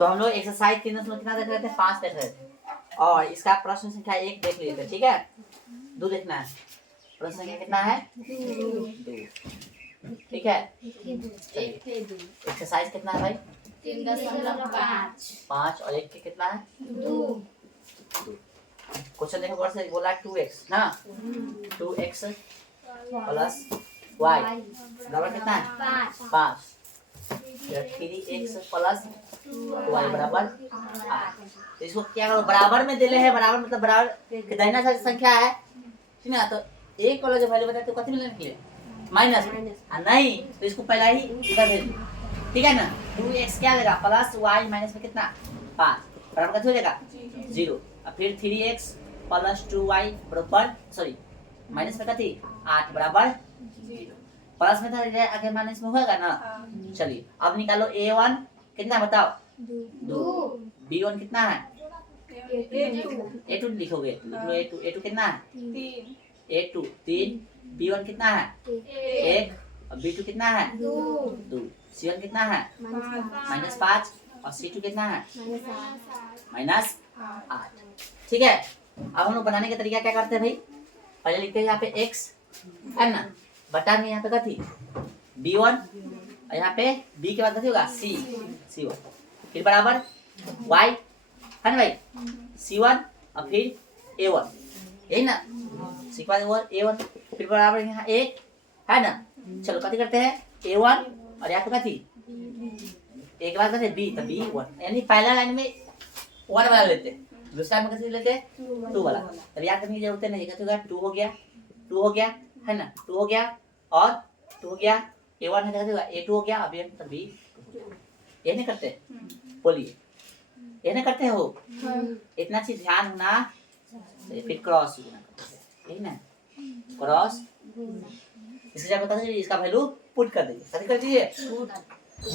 तो हम लोग एक्सरसाइज 3 कितना देख रहे थे, 5 देख रहे थे और इसका प्रश्न संख्या 1 देख लिए थे। ठीक है, 2 देखना है। प्रश्न संख्या कितना है, 2। ठीक है, एक्सरसाइज कितना है भाई, 5 और 1 कितना है, 2। क्वेश्चन देखो गौर से, बोला 2x ना, 2x प्लस y बराबर कितना है, 5। 3x प्लस y बराबर 8। तो इसको क्या करो, बराबर में दिले है, बराबर मतलब बराबर के दाहिना साइड संख्या है, ठीक ना। तो एक वाला जो वैल्यू बताए तो कथी में लेने के लिए, माइनस नहीं, तो इसको पहला ही इधर भेज दो, ठीक है ना। 2x क्या देगा, प्लस y माइनस में कितना 5 बराबर कथी हो जाएगा 0। और फिर 3x प्लस 2y बराबर सॉरी माइनस में कथी 8 बराबर 0। प्लस में था आगे माइनस में होगा ना। चलिए अब निकालो a1 कितना बताओ 2, b1 कितना है a2 लिखोगे, a2 कितना है 3, a2 3, b1 कितना है 1 और b2 कितना है 2, c1 कितना है -5 और c2 कितना है -8। ठीक है, अब हम लोग बनाने का तरीका क्या करते हैं भाई, पहले लिखते हैं यहाँ पे x है ना, बटा में यहाँ पे कथी b1 और यहाँ पे b के बाद कथी होगा c1, फिर बराबर y है ना भाई c1 और फिर a1, यही ना, c के बाद a1 फिर बराबर यहाँ a है ना। चलो कथी करते हैं a1 और यहाँ पे कथी a के बाद कथी b, तो b1 यानी पहला लाइन में 1 वाला लेते हैं, दूसरा में कथी लेते हैं 2 वाला। तब याद करने की जरूरत नहीं, कथी होगा 2 हो गया, 2 हो गया है ना, 2 हो गया और 2 हो गया, a1 है कथी होगा a2 हो गया, अब b ये नहीं करते, बोलिए ये नहीं करते हो, इतना चीज ध्यान होना। फिर क्रॉस यही ना, क्रॉस इसे जब बता दीजिए, इसका वैल्यू पुट कर दीजिए, कथी कर दीजिए।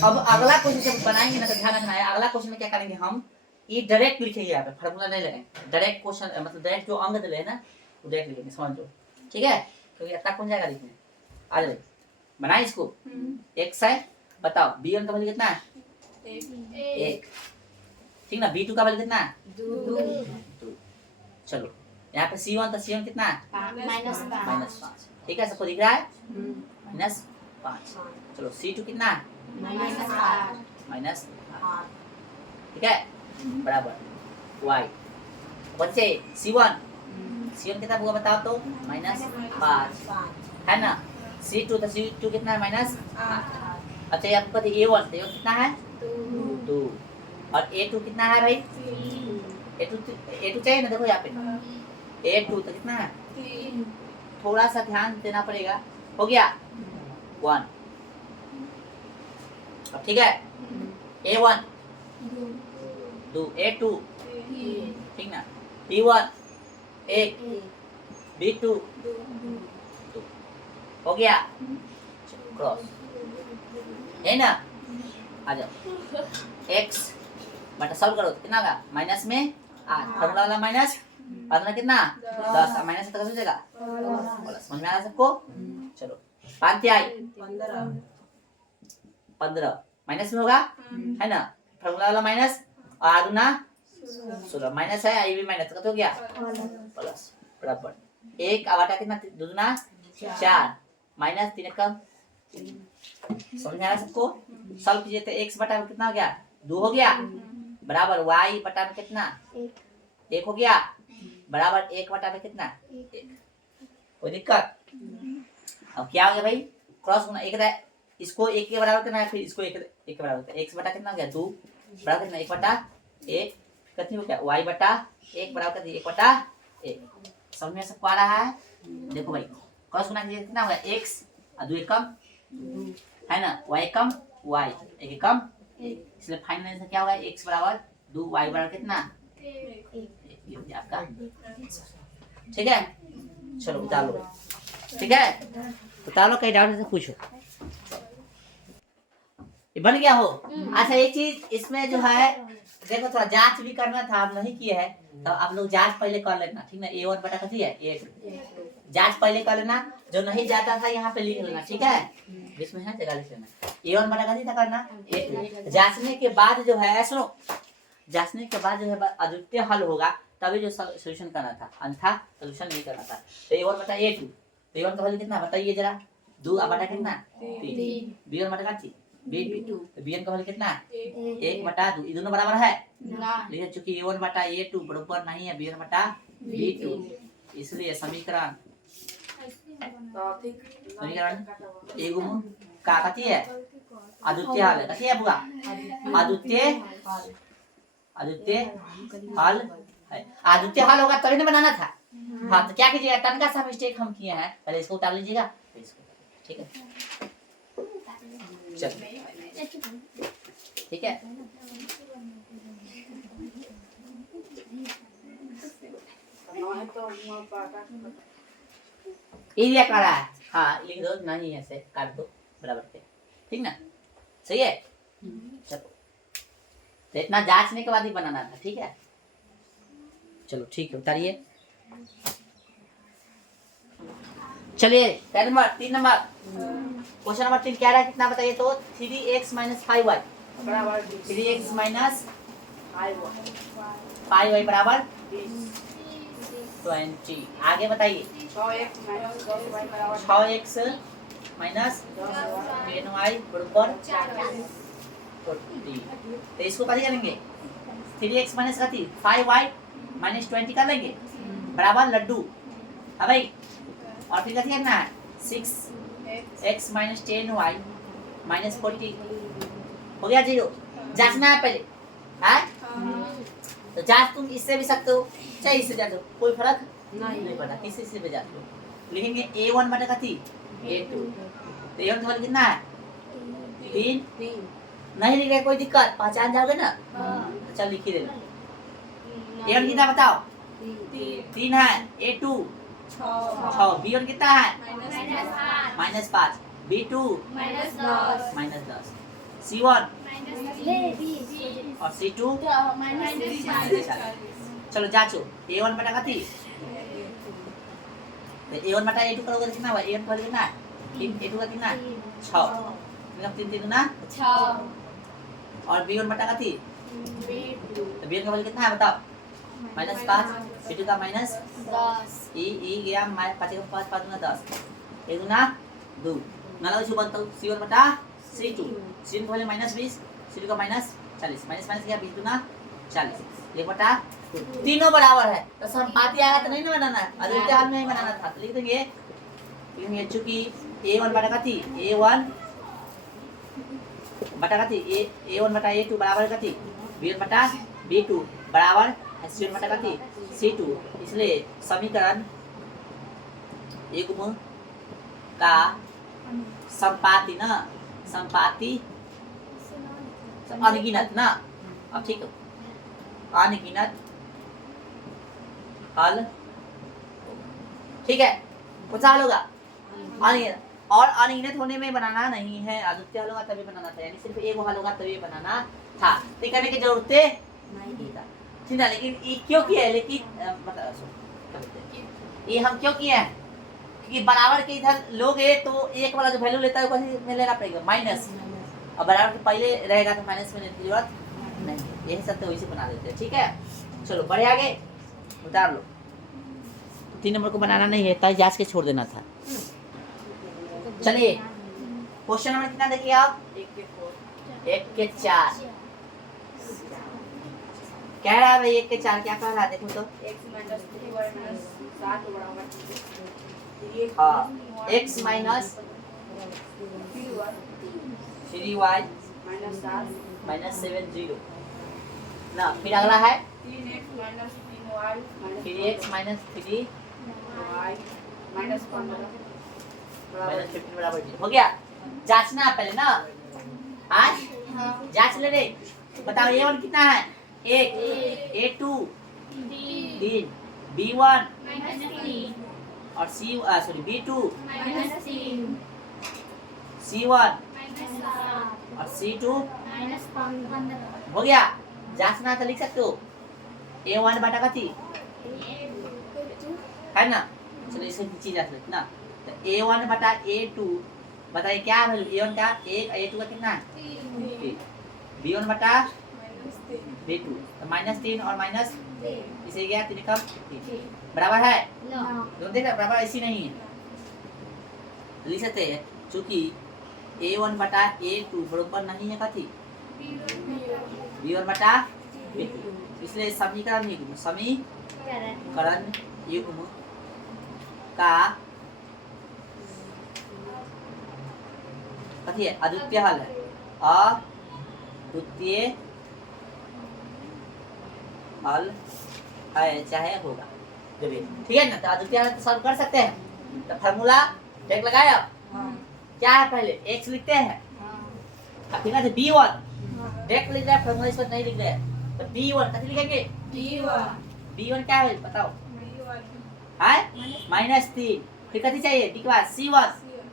अब अगला क्वेश्चन जब बनाएंगे ना तो ध्यान रखना है, अगला क्वेश्चन में क्या करेंगे हम, ये डायरेक्ट लिखेंगे, यहाँ पे फार्मूला नहीं लगाएंगे, डायरेक्ट क्वेश्चन मतलब डायरेक्ट जो अंक दिले है ना वो डायरेक्ट लिखेंगे, समझ लो, ठीक है। क्योंकि अट्टा कौन जाएगा लिखने, आ जाए बनाए इसको। x है बताओ, b1 का वैल्यू कितना है 1, ठीक ना, b2 का वैल्यू कितना है 2। चलो यहाँ पे c1 तो c1 कितना है -5, ठीक है, सबको दिख रहा है -5। चलो c2 कितना है -8, ठीक है, बराबर y बच्चे c1 कितना होगा बताओ तो -5 है ना, c2 तो c2 कितना है -8। अच्छा ये आपको a1 तो कितना है 2 और a2 कितना है भाई a2 चाहिए ना, देखो यहाँ पे a2 तो कितना है, थोड़ा सा ध्यान देना पड़ेगा, हो गया 1। अब ठीक है a1 2, a2 ठीक ना, b1 1, b2 2, हो गया क्रॉस, है ना। आ जाओ x बटा सॉल्व करो तो कितना होगा माइनस में 8, फॉर्मूला वाला माइनस बाद में कितना 10, माइनस तक हो जाएगा प्लस, समझ में आ रहा सबको। चलो 5 आई 15 माइनस में होगा है ना, फॉर्मूला वाला माइनस और आदुना 16 माइनस है, आई भी माइनस तो हो गया प्लस, बराबर 1 आवाटा कितना 2 दूना 4 माइनस 3 कम, समझ में आ रहा सबको। सॉल्व कीजिए तो x बटा में कितना हो गया 2 हो गया, बराबर y बटा में कितना 1 हो गया, बराबर 1 बटा में कितना 1। कोई दिक्कत। अब क्या हो गया भाई, क्रॉस होना, एक इसको 1 के बराबर करना है, फिर इसको 1 के बराबर करना है, x बटा कितना हो गया 2 बराबर कितना 1 बटा 1 कितनी हो गया y बटा 1 बराबर कितना 1 बटा 1। समझ में सबको आ रहा है। देखो भाई क्रॉस होना कितना होगा x और 2 कम है ना, y कम y 1 कम 1, इसलिए फाइनल आंसर क्या होगा x बराबर 2 y बराबर कितना 1 हो गया आपका, ठीक है। चलो उतार लो, ठीक है, उतार लो, कहीं डाउट है तो पूछो। ये बन गया हो। अच्छा एक चीज इसमें जो है देखो थोड़ा जांच भी करना था, आप नहीं किए है तो आप लोग जांच पहले कर लेना, ठीक ना। A1 बटा कथी है A2, जांच पहले कर लेना, जो नहीं जाता था यहाँ पे लिख लेना, ठीक है, जिसमें है जगह लिख लेना। A1 बटा कथी था करना A2। जांचने के बाद जो है सुनो, जांचने के बाद जो है अद्वितीय हल होगा तभी जो सोल्यूशन करना था, अन्यथा सोल्यूशन नहीं करना था। तो A1 बटा A2, तो A1 का वैल्यू कितना बताइए जरा, 2 बटा कितना 3, B1 बटा कथी B2, B1 का वैल्यू कितना 1 बटा 2, ये दोनों बराबर है लेकिन चूंकि A1 बटा A2 बराबर नहीं है B1 बटा B2, इसलिए समीकरण एगो का कथी है अद्वितीय हल है, कथी है बुआ अद्वितीय हल है। अद्वितीय हल होगा तभी ना बनाना था। हाँ तो क्या कीजिएगा, तनका सा मिस्टेक हम किए हैं, पहले इसको उतार लीजिएगा, ठीक है चलो ठीक है। एरिया का रहा है, हाँ लिख दो, नहीं ऐसे काट दो बराबर पे, ठीक ना, सही है। चलो तो इतना जांचने के बाद ही बनाना था, ठीक है। चलो ठीक है उतारिए। चलिए 3 नंबर क्वेश्चन नंबर 3 क्या रहा है, कितना बताइए तो 3x - 5y 3x - 5y बराबर 20। आगे बताइए 6x - 10y बराबर 40। तो इसको कैसे करेंगे, 3x - कथी 5y - 20 कर लेंगे बराबर लड्डू, हाँ भाई, और फिर कथी करना है 6x - 10y - 40 हो गया 0। जांचना है पहले, है तो जांच तुम इससे भी सकते हो चाहे इससे जांचो, कोई फर्क नहीं पड़ता, किसी से भी जांच लो। लिखेंगे A1 बटा कथी A2, तो A1 का वैल्यू कितना है 3, नहीं लिख रहे कोई दिक्कत, पहचान जाओगे ना, चल लिख ही देना। A1 कितना बताओ 3 है, A2 6, B1 कितना है -5, B2 -10, C1 और C2 चलो जांचो A1 बटा कथी, तो A1 बटा A2 करोगे कितना हुआ, A1 का कितना है 3, A2 का कितना है 6, 3 3 गुना 6, और B1 बटा कथी तो B1 का वैल्यू कितना है बताओ -5, B2 का -10, ई गया 5 का 5 5 गुना 10, 1 गुना 2 ना लो बनता C1 बटा C2, C1 का वैल्यू -20, C2 का -40, माइनस गया 20 गुना 40, 1 बटा 2, तीनों बराबर है तो संपाती आया तो नहीं ना बनाना है, अद्वितीय हल में ही बनाना था, तो लिख देंगे चूंकि A1 बटा कथी A1 बटा कथी A1 बटा A2 बराबर कथी B1 बटा B2 बराबर C1 बटा कथी C2, इसलिए समीकरण युग्म का संपाती ना, संपाती अनगिनत ना, अब ठीक है अनगिनत हल, ठीक है कुछ हल होगा अनगिनत, और अनगिनत होने में बनाना नहीं है, अद्वितीय हल होगा तभी बनाना था, यानी सिर्फ एक हल होगा तभी बनाना था, तो करने की जरूरत नहीं था, ठीक है। लेकिन ये क्यों किया है, लेकिन ये हम क्यों किए हैं, क्योंकि बराबर के इधर लोगे तो एक वाला जो वैल्यू लेता है वही में लेना पड़ेगा माइनस, और बराबर के पहले रहेगा तो माइनस में लेने की जरूरत नहीं, यही सब तो वैसे बना देते हैं, ठीक है। चलो बढ़े आगे उतार लो, 3 नंबर को बनाना नहीं है ताकि जांच के छोड़ देना था। चलिए क्वेश्चन नंबर कितना देखिए आप 1 के 4 कह रहा है भाई 1 के 4 क्या कह रहा है देखो तो x माइनस 3y माइनस 70 ना, फिर अगला है 3x माइनस 3y माइनस 15 बराबर 0 हो गया। जांचना पहले ना, आज जांच ले रे, बताओ A1 कितना है 1, A2 3, B1 और B2 C1 और C2 हो गया। जांचना तो लिख सकते हो। A1 बटा कथी है ना, चलो इसे नीचे जा सकते ना। तो A1 बटा A2 बताइए क्या है वैल्यू। A1 का 1, A2 का कितना है 3, B1 बटा B2 तो -3 और माइनस इसे गया 3 कम 3 बराबर है। दोनों देख रहे बराबर ऐसी नहीं है, लिख सकते हैं चूंकि A1 बटा A2 बराबर नहीं है कथी B1 बटा B2, इसलिए समीकरण युग्म समीकरण युग्म का कथी है अद्वितीय हल है, अद्वितीय हल है चाहे होगा जो भी, ठीक है ना। तो अद्वितीय हल सॉल्व कर सकते हैं। तो फार्मूला देख लगाए अब क्या है, पहले x लिखते हैं ठीक है। B1 डायरेक्ट लिख रहे हैं, फार्मूला इसको नहीं लिख रहे हैं। तो B1 कैसे लिखेंगे B1 क्या है बताओ है -3, फिर कथी चाहिए D के बाद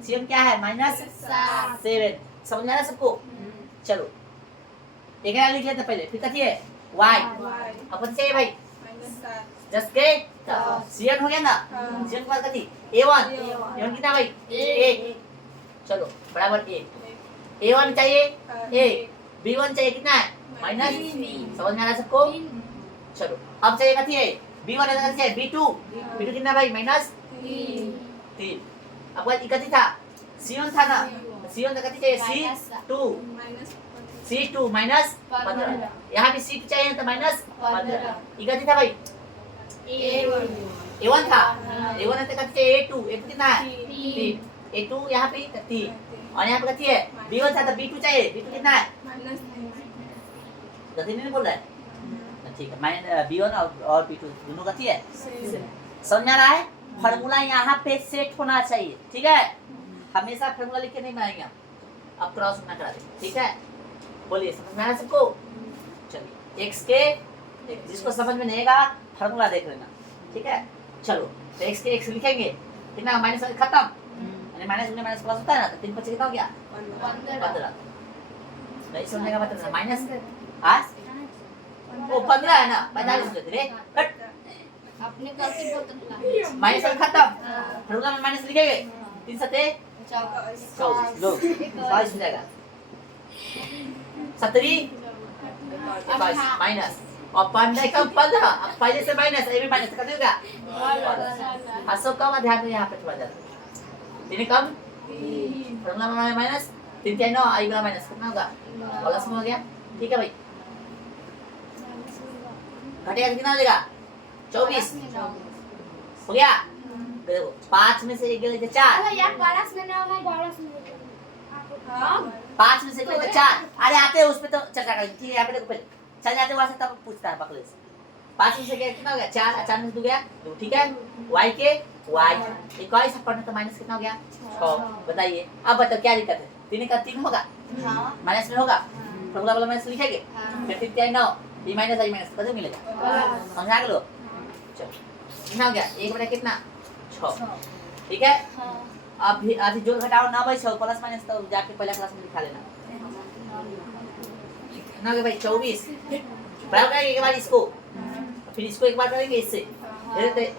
C1 क्या है -7। समझ में आ रहा सबको। चलो एक लिख लेते पहले, फिर कथी है y अपन चाहिए भाई 10 के C1 हो गया ना। C1 के बाद कथी A1 कितना भाई 1, चलो बराबर 1। A1 चाहिए 1, B1 चाहिए कितना है -3। समझ में आ रहा सबको। चलो अब चाहिए कथी है B1 है B2 कितना भाई -3। अब कथी था C1 था ना, C1 कथी चाहिए C2 -15। यहाँ भी C2 चाहिए तो -15। ये कथी था भाई A1 था, A1 है तो कथी चाहिए A2 कितना है 3। A2 यहाँ पे 3 और यहाँ पे कथी है B1 था तो B2 चाहिए, B2 कितना है कथी नहीं बोल रहा है ठीक है। मैं B1 और B2 दोनों कथी है समझ आ रहा है। फार्मूला यहाँ पे सेट होना चाहिए, ठीक है। हमेशा फार्मूला लिख के नहीं बनाएंगे अब क्रॉस ना करा देंगे, ठीक है। बोलिए समझ में आया सबको। चलिए x के जिसको समझ में नहीं आएगा फार्मूला देख लेना, ठीक है। चलो तो x के x लिखेंगे कितना माइनस खत्म, यानी माइनस प्लस होता है ना, तो 3 5 कितना हो गया 15। नहीं समझने का मतलब माइनस वो 15 है ना 45 लेते रे कट अपने गलती बोलते माइनस खत्म। फार्मूला में माइनस लिखेंगे 3 सते 24 लो 22 हो जाएगा 70 माइनस और 15 कम 15 अब पहले से माइनस ये भी माइनस कर देगा। हंसो कम ध्यान दो यहाँ पे थोड़ा ज्यादा 3 कम फार्मूला में माइनस 3 क्या 9 आई वाला माइनस कितना होगा प्लस में हो गया, ठीक है भाई। घटेगा कितना हो जाएगा 24 हो गया। देखो 5 में से एक गया 4 यार $12 में ना होगा $12 में 5 में से गया 4। अरे आते हैं उस पे तो चर्चा करेंगे, ठीक है। यहाँ पे देखो पहले चल जाते वहां से तब पूछता है पकड़े से 5 में से गया कितना हो गया 4, 4 में से 2 गया 2, ठीक है। y के y 21 पढ़ने तो माइनस कितना हो गया 6। बताइए अब बताओ क्या दिक्कत है 3 का 3 होगा माइनस में होगा फार्मूला वाला माइनस लिखेंगे फिर 3 क्या 9 b माइनस i माइनस कैसे मिलेगा समझा लो। चलो कितना हो गया 1 बटा कितना 6, ठीक है। अब आधी जोड़ घटाओ ना भाई 6 प्लस माइनस तो जाके पहला क्लास में लिखा लेना कितना हो गया भाई 24 बराबर करेंगे एक बार इसको फिर इसको एक बार करेंगे इससे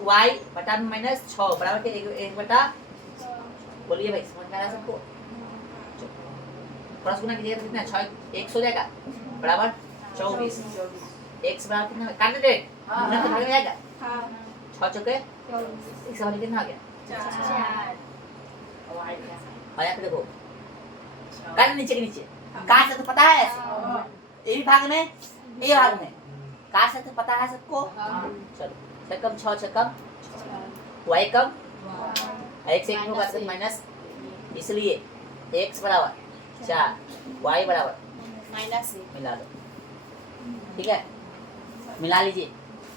y बटा माइनस 6 बराबर के 1 बटा बोलिए भाई समझ में आ रहा है सबको। क्रॉस गुना कीजिएगा तो कितना 6 100 हो जाएगा बराबर 24 x बराबर कितना काट दे ना तो भाग में जाएगा 6 चौके 1 सवाल कितना आ गया 4 और यहाँ पे देखो काट नीचे के नीचे काट से तो पता है ये भी भाग में ये भाग में काट से तो पता है सबको। चलो 6 कम 6 6 कम y कम x से 1 होगा तो माइनस इसलिए x बराबर 4 y बराबर माइनस मिला दो, ठीक है। मिला लीजिए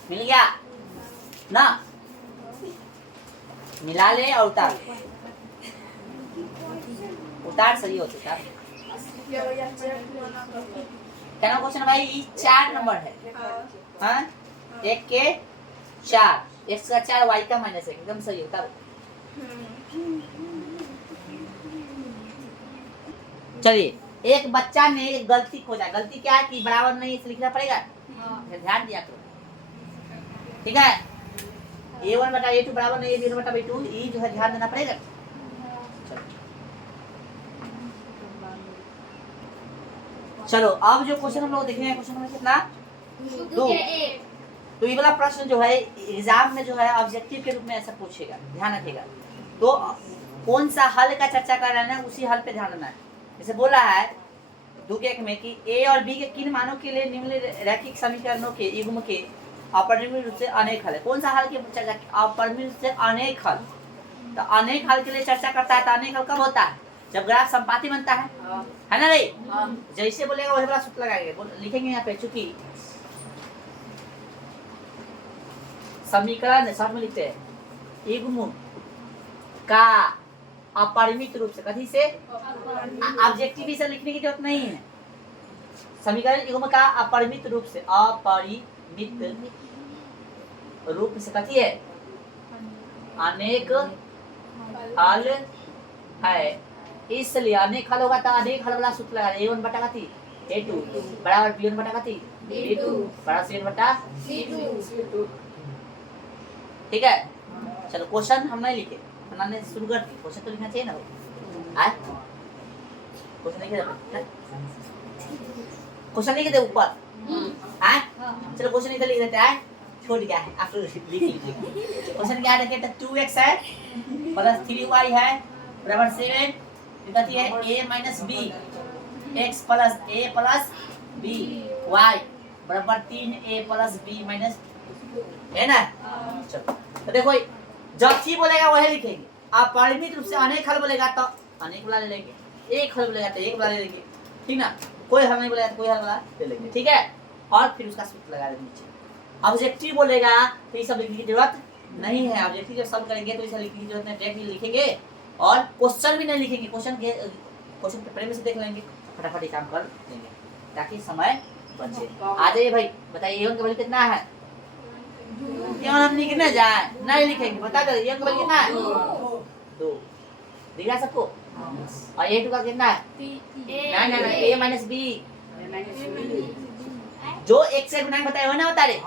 मिल गया ना, मिला ले और उतार सही हो चुका। क्या क्वेश्चन भाई 4 नंबर है हाँ 1 के 4 x का 4 y का माइनस 1 एकदम सही होता है। चलिए, एक बच्चा ने एक गलती खोजा। गलती क्या है कि बराबर नहीं, इसे लिखना पड़ेगा। ध्यान दिया करो, ठीक है। a1 बटा a2 बराबर नहीं, b1 बटा b2, ये जो है ध्यान देना पड़ेगा। चलो अब जो क्वेश्चन हम लोग देखेंगे, क्वेश्चन नंबर कितना 2। तो ये वाला प्रश्न जो है एग्जाम में जो है ऑब्जेक्टिव के रूप में ऐसा पूछेगा, ध्यान रखिएगा। तो कौन सा हल का चर्चा कर रहे हैं उसी हल पे ध्यान देना है। जैसे बोला है 2 के 1 में कि a और b के किन मानों के लिए निम्नलिखित समीकरणों के युग्म के अपरिमित रूप से अनेक हल है। कौन सा हल की चर्चा? अपरिमित रूप से अनेक हल। तो अनेक हल के लिए चर्चा करता है। तो अनेक हल कब होता है? जब ग्राफ संपाती बनता है ना भाई? जैसे बोलेगा वही वाला सूत्र लगाएंगे, लिखेंगे यहाँ पे। चूंकि समीकरण शॉर्ट में लिखते हैं युग्म का अपरिमित रूप से, कथी से? ऑब्जेक्टिव से लिखने की जरूरत नहीं है। समीकरण युग्म का अपरिमित रूप से, अपरिमित रूप से कथी है? अनेक हल है। इसलिए अनेक हल होगा तो अनेक हल वाला सूत्र लगा a1 बटा कथी a2 बराबर b1 बटा कथी b2 बराबर c1 बटा c2। ठीक है। चलो क्वेश्चन हम नहीं लिखे, बनाने शुरू कर दी। क्वेश्चन तो लिखना चाहिए ना भाई। क्वेश्चन लिखे, क्वेश्चन लिखे थे ऊपर। चलो क्वेश्चन इधर लिख देते हैं, छोड़ गया है आप लिख लीजिए। क्वेश्चन क्या है? 2x है प्लस 3y है बराबर 7, कथी है a minus b, x plus a plus b, y बराबर 3a प्लस b माइनस, है ना? चलो तो देखो, जब सी बोलेगा वही लिखेंगे। आप परिमित रूप से अनेक हल बोलेगा तो अनेक वाला ले लेंगे, एक हल बोलेगा तो एक वाला ले लेंगे, ठीक ना? कोई हल नहीं बोलेगा तो कोई हल वाला ले लेंगे, ठीक है। और फिर उसका सूत्र लगा देंगे नीचे। ऑब्जेक्टिव बोलेगा तो ये सब लिखने की जरूरत नहीं है। ऑब्जेक्टिव जब सब करेंगे तो ये सब लिखने की जरूरत नहीं, डायरेक्टली लिखेंगे और क्वेश्चन भी नहीं लिखेंगे। क्वेश्चन पेपर में से देख लेंगे, फटाफट ही काम कर लेंगे ताकि समय बचे। आ जाइए भाई, बताइए a1 का वैल्यू कितना है? क्यों हम लिखने जाए? नहीं लिखेंगे, बता दो a1 का वैल्यू कितना है? 2 दिख रहा सबको। और a2 का कितना है? नहीं a माइनस b, जो एक से गुना बताया हो ना, बता रहे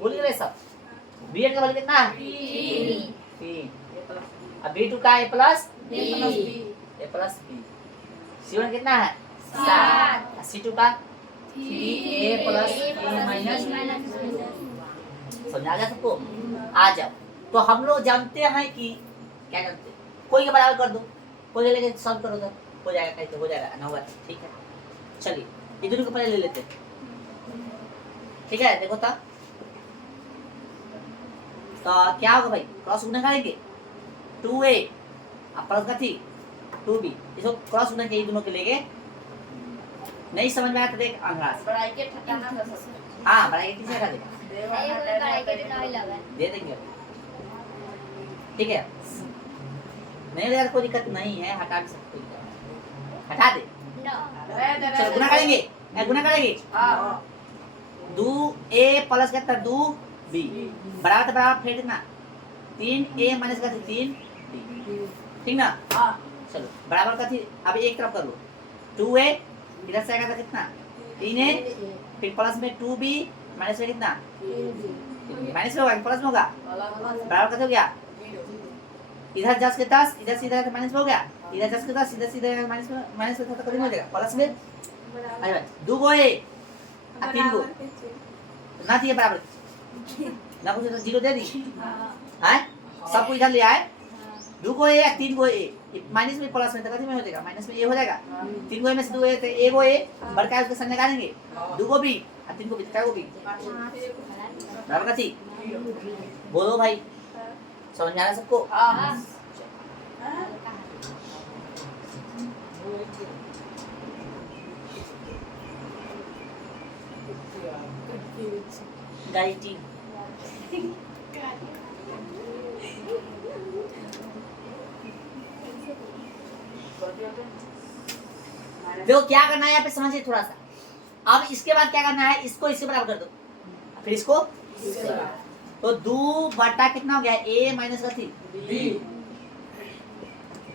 भूल गए सब। b1 का वैल्यू कितना है? 3। अब b2 का a प्लस b, c1 कितना है? 7, c2 का 3a प्लस b माइनस। समझा गया सबको? आ जाओ। तो हम लोग जानते हैं कि क्या जानते हैं, कोई के बराबर कर दो, कोई लेके सॉल्व करो तो हो जाएगा, कैसे हो जाएगा ना? होगा, ठीक है। चलिए इधर को पहले ले लेते हैं, ठीक है। देखो तो क्या होगा भाई? क्रॉस गुना करेंगे 2a अब प्लस कथी 2b, इसको क्रॉस गुना के दोनों के लेके। नहीं समझ में आया तो देख अंग्रेज ब्रैकेट हटाना था सबसे। हाँ ब्रैकेट से हटा देगा, ब्रैकेट नहीं लगा दे देंगे, ठीक है। नहीं यार कोई दिक्कत नहीं है, हटा भी सकते हैं, हटा दे। चलो गुना करेंगे, गुना करेंगे 2a प्लस कितना 2b बराबर बराबर फेर देना 3a माइनस का 3b, ठीक ना? चलो बराबर का थी, अब एक तरफ कर लो 2a इधर से आएगा तो कितना 3a, फिर प्लस में 2b माइनस में कितना माइनस में होगा प्लस में होगा, बराबर का हो गया। इधर 10 के 10 इधर से इधर माइनस में हो गया, इधर 10 के 10 इधर से इधर माइनस में था तो कितना हो जाएगा प्लस में। अरे भाई 2 गो a 3 गो ना दिए बराबर ना, कुछ तो 0 दे दी है, सब कुछ इधर ले आए। 2 गो a 3 गो a माइनस में प्लस में तो कितना में हो जाएगा माइनस में a हो जाएगा। 3 गो a में से 2 a तो a गो a बढ़ उसके संग लगाएंगे 2 गो b और 3 गो b क्या गो b बराबर का थी। बोलो भाई समझ में आ रहा है सबको? डाइटिंग देखो क्या करना है यहाँ पे समझिए थोड़ा सा। अब इसके बाद क्या करना है, इसको इससे बराबर कर दो, फिर इसको तो 2 बटा कितना हो गया a माइनस का 3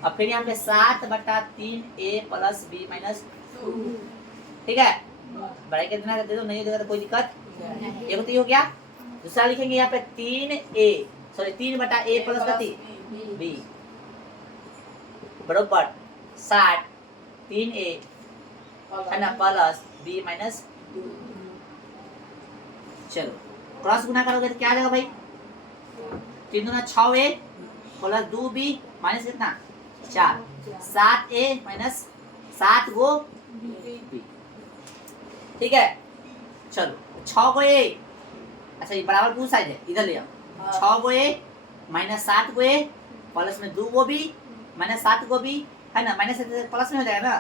अब फिर यहाँ पे 7/3a प्लस b माइनस 2। ठीक है, बड़ा के देना दे दो, नहीं देगा तो कोई दिक्कत। ये तो ये हो गया। दूसरा लिखेंगे यहाँ पे 3a प्लस गति b बराबर 60 3a है ना प्लस b माइनस। चलो क्रॉस गुना करोगे तो क्या आ जाएगा भाई? 3 दूना 6a प्लस 2b माइनस कितना 4 7a माइनस 7 गो b। ठीक है, चलो 6 को a, अच्छा ये बराबर टू साइड है, इधर ले आओ। 6 को a माइनस 7 को a प्लस में 2 को b माइनस 7 को b है ना, माइनस प्लस में हो जाएगा ना,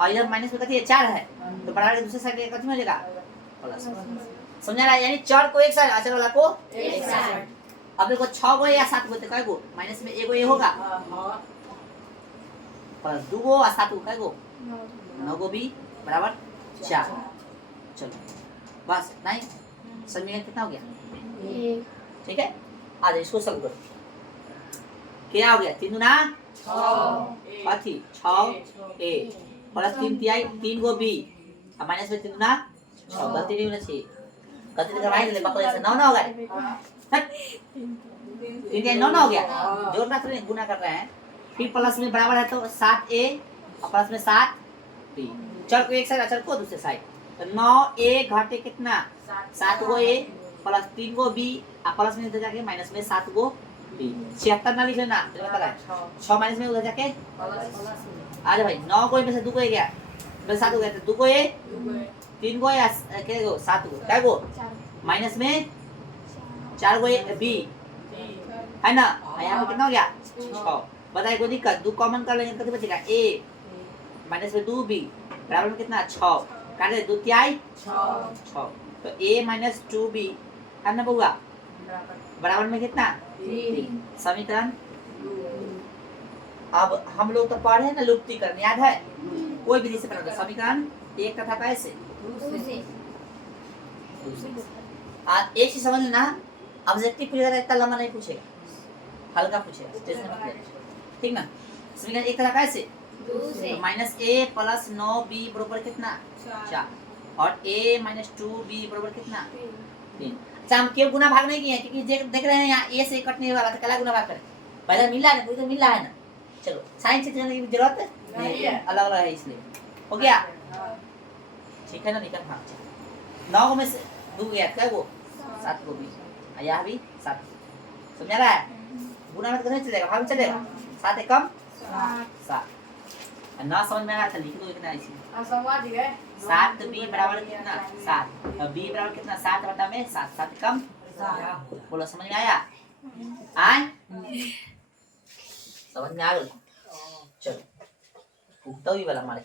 और इधर माइनस में कथी है 4 है, तो बराबर के दूसरे साइड कथी में हो जाएगा प्लस। समझा रहा है? यानी 4 को एक साइड, अचर वाला को एक साइड। अब देखो 6 को या 7 को तो काय को माइनस में 1 को ये होगा प्लस 2 को और 7 को काय को 9 को भी बराबर 4। चलो बस नहीं, समीकरण कितना हो गया? ठीक है, आज इसको सॉल्व करो। क्या हो गया? 3 दूना 6 6a प्लस 3 तिहाई 3 को b और माइनस में 3 दूना 6। गलती नहीं होना चाहिए, गलती करवाई ले बकले से 9 हो गए। 3 9 हो गया, जोड़ना थोड़ी गुना कर रहे हैं। फिर प्लस में बराबर है तो 7a और प्लस में 7b, चल को एक साइड अचर को दूसरे साइड, तो 9a घाटे कितना 7 को a प्लस 3 को b और प्लस में इधर जाके माइनस में 7 को b। 76 ना लिख लेना, जो पता है 6 माइनस में उधर जाके आ जा भाई। 9 को में से 2 को a गया, में 7 हो गया तो 2 को a 3 को या के को 7 को क्या को माइनस में 4 को b है ना, यहाँ पे कितना हो गया 6। बताइए कोई दिक्कत? 2 कॉमन कर लेंगे कितना बचेगा a माइनस में 2b बराबर में कितना 6, काट दे 2 तिहाई 6, तो a माइनस 2b है ना बउआ बराबर में कितना 3। समीकरण अब हम लोग तो पढ़े हैं ना लुप्तीकरण, याद है? कोई विधि से बना दो समीकरण एक तथा कैसे आज एक चीज समझ लेना, ऑब्जेक्टिव पूछेगा इतना लंबा नहीं पूछेगा, हल्का पूछेगा, स्टेशन में ठीक ना। समीकरण एक तरह कैसे तो माइनस a प्लस 9b बराबर कितना 4 और a माइनस 2b बराबर कितना 3। अच्छा हम क्यों गुना भाग नहीं किए हैं? क्योंकि देख रहे हैं यहाँ a से कटने वाला, तो कला गुना भाग करें पहले मिला है ना, तो मिला है ना। चलो साइन से करने की जरूरत नहीं है, अलग अलग है इसलिए हो गया। ठीक है ना, निकल हाँ 9 में से 2 गया क्या वो 7 को भी, यहाँ भी 7। समझ रहा है? गुना में तो नहीं चलेगा, भाग चलेगा। 7 एक कम 7। ना समझ में आया था लिख दो इतना इसी। समझ गए। 7b बराबर कितना 7 और b बराबर कितना 7 बटा में 7, 7 कम 7। बोलो समझ में आया? आए समझ में आ गया? चलो उगता ही वाला हमारे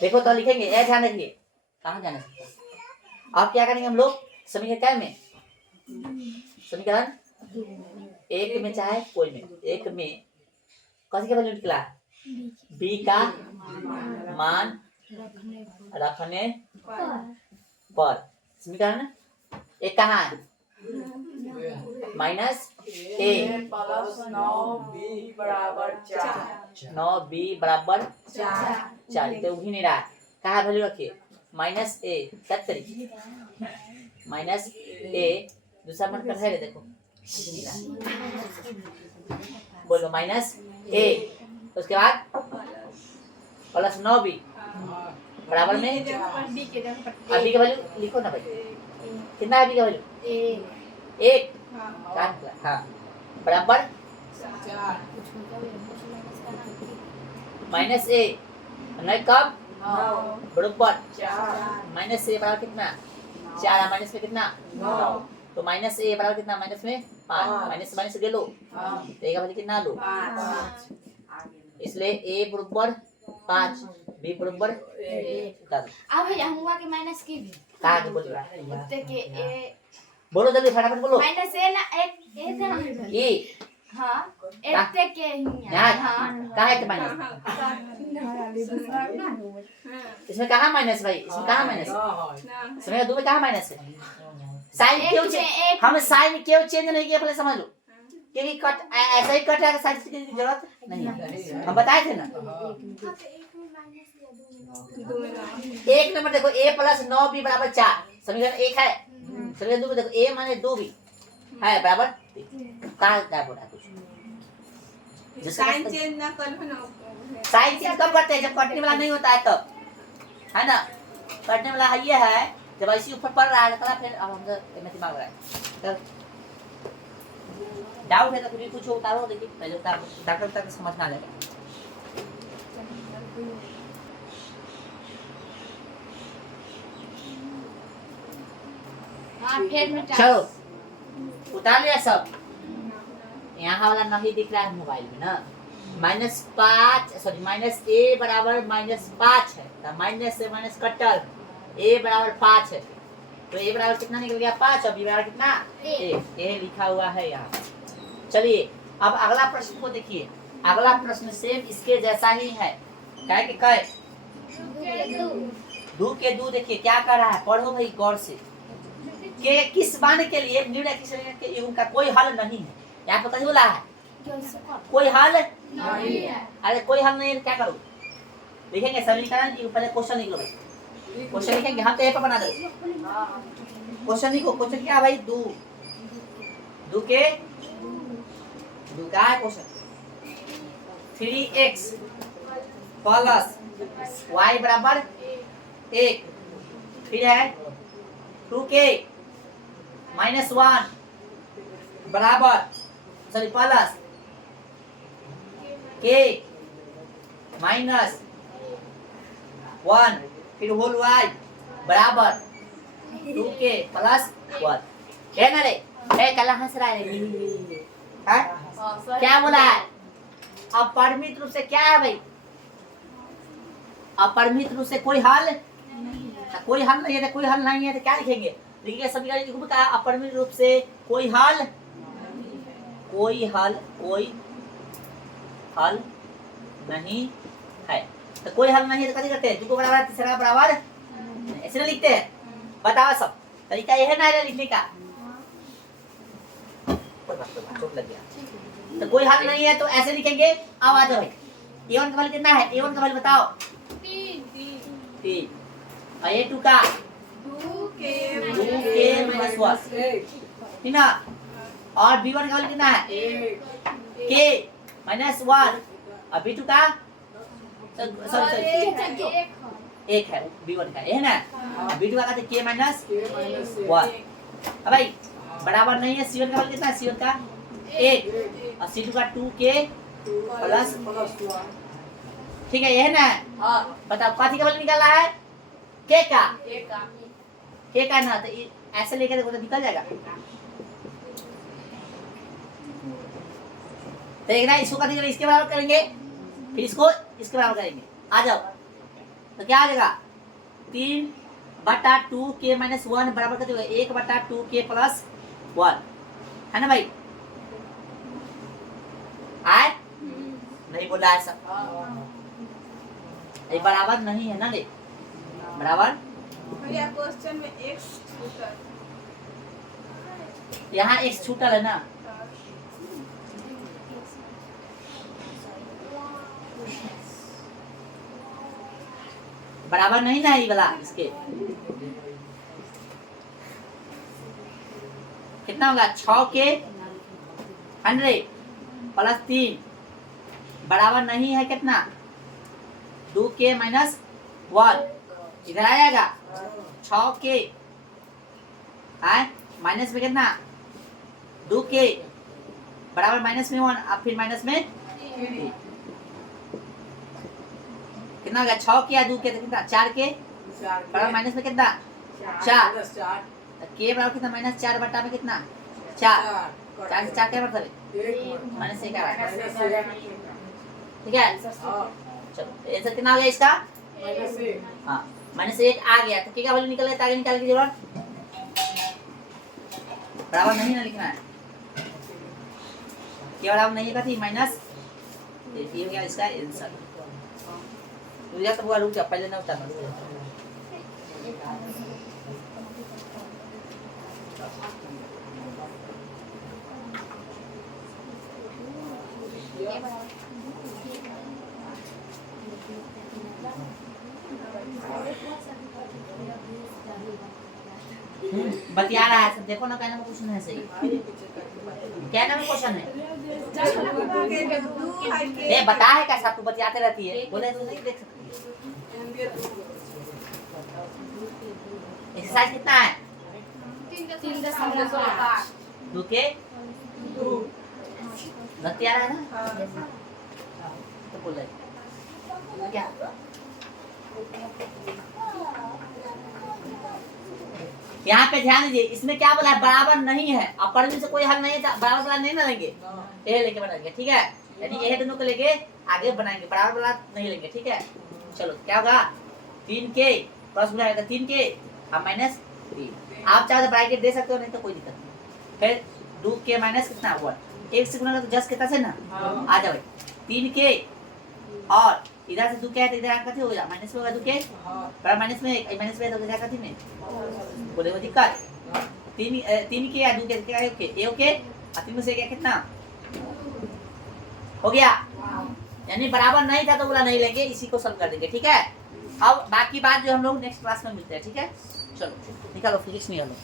देखो तो लिखेंगे ए, ध्यान रखिए कहाँ जाना सकता है। अब क्या करेंगे हम लोग समीकरण क्या में, समीकरण एक में चाहे कोई में, एक में कौन सी वैल्यू निकला b का मान रखने पर। समीकरण एक कहाँ है माइनस a प्लस 9b बराबर 4। 9b बराबर 4 तो उठ ही नहीं रहा है, कहाँ वैल्यू रखिए माइनस a 70 माइनस a दूसरा मन कर है देखो बोलो माइनस a, उसके बाद प्लस 9b बराबर में अभी का वैल्यू लिखो ना भाई, कितना है अभी का वैल्यू 1 हाँ बराबर माइनस a नहीं कब बराबर माइनस a बराबर कितना 4 माइनस में कितना 9, तो माइनस a बराबर कितना माइनस में 5, माइनस माइनस ले लो तो एक कितना लो, इसलिए a बराबर 5 b बराबर 10। अब भैया हुआ के माइनस की भी कहाँ के बोलिए उत्ते के ए बोलो जल्दी फटाफट बोलो माइनस ए ना एक ए था ये हां उत्ते के यहाँ कहाँ है माइनस, इसमें कहाँ माइनस भाई, इसमें कहाँ माइनस, इसमें 2 में कहाँ माइनस है। साइन क्यों हम साइन क्यों चेंज नहीं किया पहले समझ लो, क्योंकि कट ऐसा ही कट है, साइड की जरूरत नहीं है, हम बताए थे ना। एक नंबर देखो a प्लस 9b बराबर 4, समीकरण 1 है। समीकरण 2 में देखो a माइनस 2b है बराबर 3। कहाँ क्या बोला कुछ साइन चेंज ना कर ना। साइन चेंज कब करते हैं, जब कटने वाला नहीं होता है तब, है ना। कटने वाला है ये है जब ऐसी ऊपर पड़ रहा है, फिर अब हम में दिमाग लगा है। डाउट है तो कुछ भी पूछो, उतारो, देखिए पहले उतारो, डॉक्टर तक समझ में आ जाएगा। चलो उतार लिया सब। यहाँ वाला नहीं दिख रहा है मोबाइल में ना। -5 सॉरी -a बराबर -5 है, तो माइनस से माइनस कटल, a बराबर 5 है, तो a बराबर कितना निकल गया 5 और b बराबर कितना 1, ये लिखा हुआ है यहाँ। चलिए अब अगला प्रश्न को देखिए। अगला प्रश्न सेम इसके जैसा ही है, क्या कि कहे दू के दू। देखिए क्या कर रहा है, पढ़ो भाई गौर से। के किस मान के लिए निर्णय के युग्म का कोई हल नहीं है। यहाँ पर कहीं बोला है कोई हल नहीं है। अरे कोई हल नहीं है, क्या करो लिखेंगे समीकरण, पहले क्वेश्चन लिख लो भाई। क्वेश्चन लिखेंगे हम तो ये पर बना दो क्वेश्चन लिखो। क्वेश्चन क्या भाई, दू के दू का है क्वेश्चन। 3x प्लस y बराबर 1, फिर है 2k माइनस 1 बराबर सॉरी प्लस k माइनस 1 फिर होल y बराबर 2k प्लस 1। है ना रे, है कला हंस रहा है हाँ? क्या बोला है, अपरिमित रूप से क्या है भाई, अपरिमित रूप से कोई हल कोई हल नहीं है, तो कोई हल नहीं है तो क्या लिखेंगे, लिखिए समीकरण युग्म का अपरिमित रूप से कोई हल नहीं है। तो कोई हल नहीं है तो कैसे करते हैं, 2 को बराबर तीसरा बराबर ऐसे ना लिखते हैं। बताओ सब तरीका ये है ना लिखने का। चोट लग गया तो कोई हल नहीं है तो ऐसे लिखेंगे। अब आ जाओ भाई, a1 का वैल्यू कितना है, a1 का वैल्यू बताओ 3 और a2 का 2k माइनस 1 ठीक ना, और b1 का वैल्यू कितना है k माइनस 1 और b2 का सॉरी 1 है b1 का, है ना, और b2 का k माइनस 1। अब भाई बराबर नहीं है, c1 का वैल्यू कितना है, c1 का 1 और c2 का 2k प्लस ठीक है, ये है ना। बताओ कथी का वैल्यू निकालना है, k का ना, तो ऐसे लेकर देखो तो निकल जाएगा। तो एक ना इसको कथी करेंगे, इसके बराबर करेंगे, फिर इसको इसके बराबर करेंगे। आ जाओ तो क्या आ जाएगा 3/2k माइनस 1 बराबर कथी होगा 1/2k प्लस 1, है ना भाई। आए नहीं बोला ऐसा, ये बराबर नहीं है ना रे, बराबर भैया क्वेश्चन में x छूटा, यहाँ x छूटल है ना, बराबर नहीं ना ये वाला। इसके कितना होगा 6k 100 प्लस 3 बराबर नहीं है कितना 2k माइनस 1, इधर आ जाएगा 6k माइनस में कितना 2k बराबर माइनस में 1 अब फिर माइनस में 3 कितना होगा 6k या 2k तो कितना 4k बराबर माइनस में कितना 4 k बराबर कितना माइनस 4 बटा में कितना 4 4 से 4 क्या बराबर माइनस 1 ठीक है। चलो आंसर कितना हो गया इसका हाँ -1 आ गया, तो क्या वैल्यू निकल गया, आगे निकालने की जरूरत बराबर नहीं ना लिखना है, क्या बराबर नहीं है थी माइनस, ये हो गया इसका आंसर। तो हुआ रुक जा पहले ना उतारना बतिया रहा है सब, देखो ना कहने में क्वेश्चन है सही, क्या नाम क्वेश्चन है? ए बता है कैसा, तू बतियाते रहती है, बोले तो नहीं देख सकती। एक्सरसाइज कितना है? 3.8 2 के बतिया रहा है ना, तो बोल रहे क्या? यहाँ पे ध्यान दीजिए, इसमें क्या बोला है? बराबर नहीं है। अब पढ़ने से कोई हल नहीं है, बराबर वाला नहीं ना लेंगे, ये लेके बनाएंगे, ठीक है? यानी ये दोनों को लेके आगे बनाएंगे, बराबर वाला नहीं लेंगे, ठीक है? चलो क्या होगा? 3 के प्लस गुना 3 के अब माइनस 3। आप चाहे तो ब्रैकेट दे सकते हो, नहीं तो कोई दिक्कत नहीं। फिर 2 के माइनस कितना 1, 1 से गुना तो जस्ट कितना से ना आ जाओ 3 के, और इधर से 2 के है तो इधर आकर हो गया माइनस में होगा 2 के, पर माइनस में माइनस में तो इधर आकर में बोले वो दिक्कत। 3 के या 2 के क्या है? ओके ए ओके, और 3 में से क्या कितना हो गया? यानी बराबर नहीं था तो बोला नहीं लेंगे, इसी को सॉल्व कर देंगे, ठीक है? अब बाकी बात जो हम लोग नेक्स्ट क्लास में मिलते हैं, ठीक है? चलो निकालो फिजिक्स निकालो।